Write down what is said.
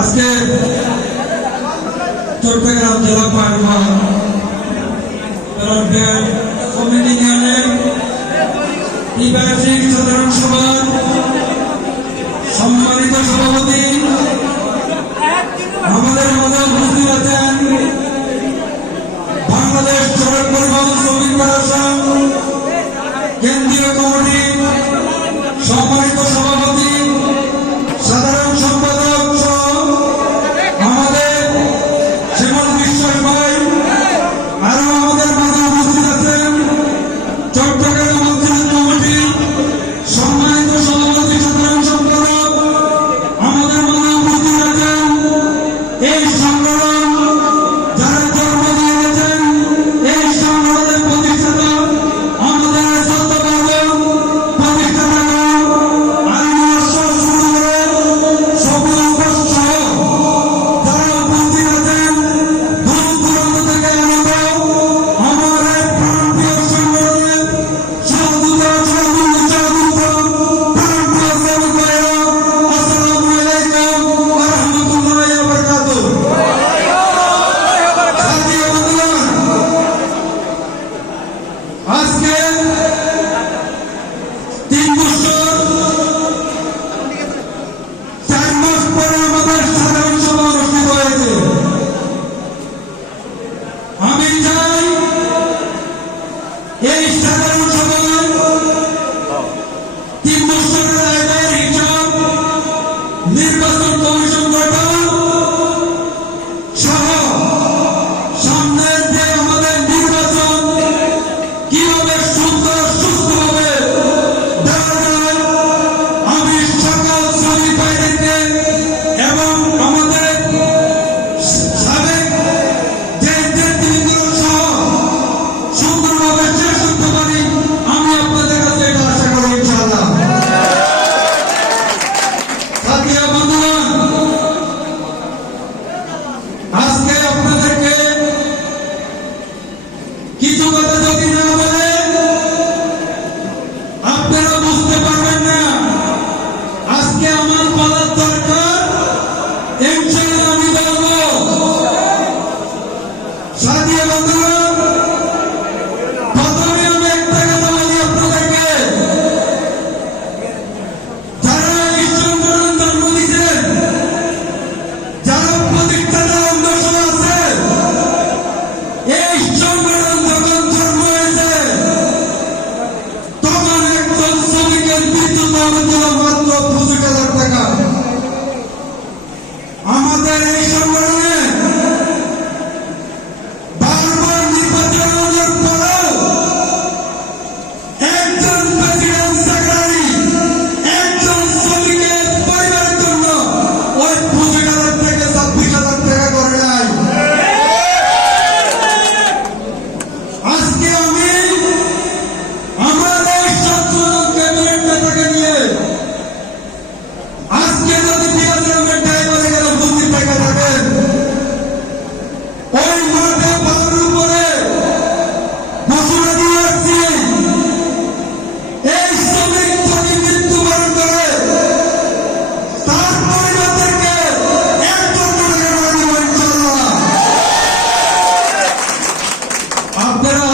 আজকে চট্টগ্রাম জেলা পার্টি দ্বিবার্ষিক সাধারণ সভার কিছু কথা pero